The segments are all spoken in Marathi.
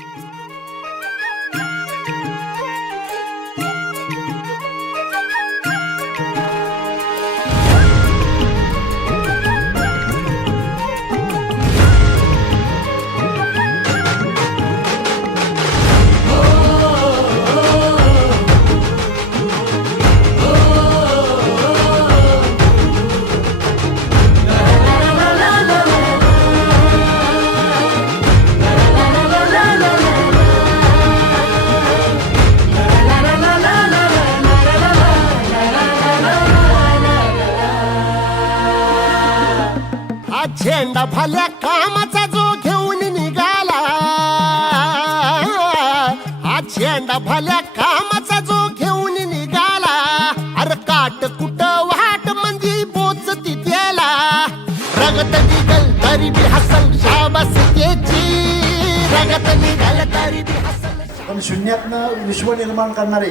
हा झेंडा भाल्या कामाचा जो घेऊन निघाला. हा झेंडा भाल्या कामाचा जो घेऊन निघाला. अरे काट कुट वाट मंदी बोच तिथेला. रगत निघल तरी बी हसल शाबास त्याची रगत निघल तरी बी हसल पण शून्यातनं विश्व निर्माण करणारे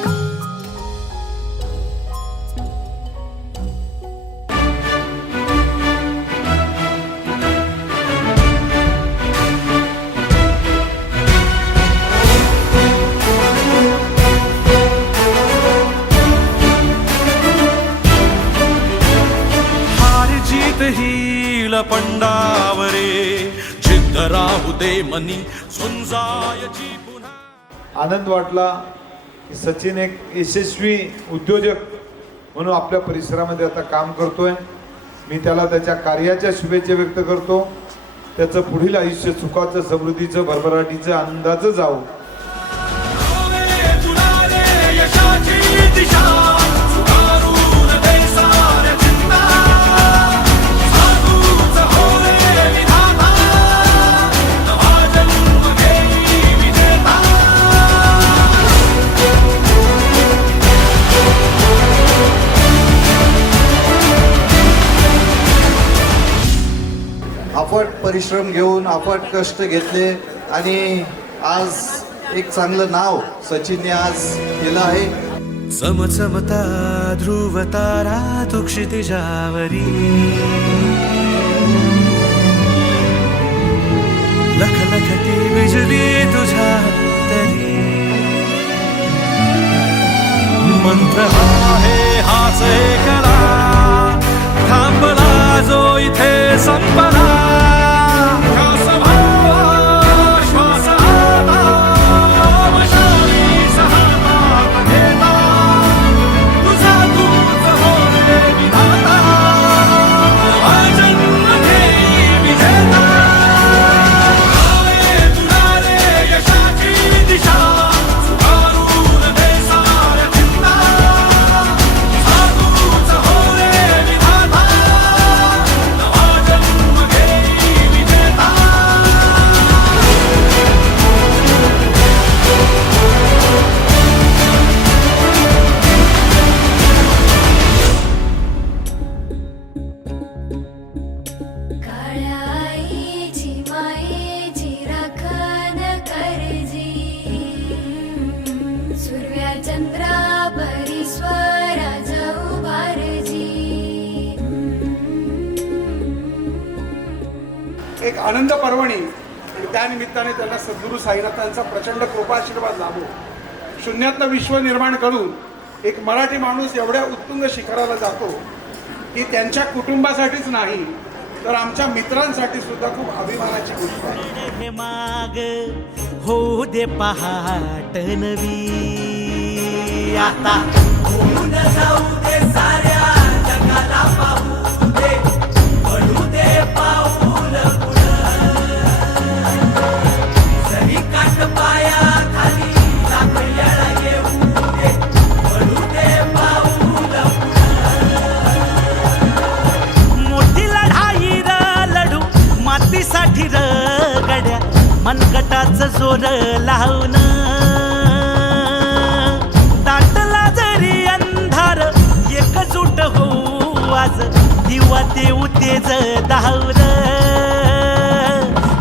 पंडावरे जिद्द राहू दे मनी झुंजायची पुन्हा. आनंद वाटला की सचिन एक यशस्वी उद्योजक म्हणून आपल्या परिसरामध्ये आता काम करतोय. मी त्याला त्याच्या कार्याच्या शुभेच्छा व्यक्त करतो. त्याचं पुढील आयुष्य सुखाचं समृद्धीचं भरभराटीचं आनंदाचं जावं अफाट परिश्रम घेऊन अफाट कष्ट घेतले आणि आज एक चांगलं नाव सचिनने आज केलं आहे. चमचमता ध्रुव तारा तू क्षितिजावरी लख लखती बिजली तुझ्या तरी. मंत्र आहे हाच कला. थांबला जो इथे संपला. चंद्रा परीश्वरा जाऊ बारजी एक आनंद पर्वणी. आणि त्या निमित्ताने त्यांना सद्गुरू साईनाथांचा प्रचंड कृपाशीर्वाद लाभो. शून्यातनं विश्व निर्माण करून एक मराठी माणूस एवढ्या उत्तुंग शिखराला जातो की त्यांच्या कुटुंबासाठीच नाही तर आमच्या मित्रांसाठी सुद्धा खूप अभिमानाची गोष्ट आहे. हे माग होऊ दे पहाट नवी. आता होऊन जाऊ दे साऱ्या जगाला पाहू दे पडू दे पाऊल काट पाया खाली दे पडू दे पाऊल मोठी लढाई र लढू मातीसाठी र गड्या जोर लावून ते उतेज धावर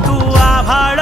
तू आभाळ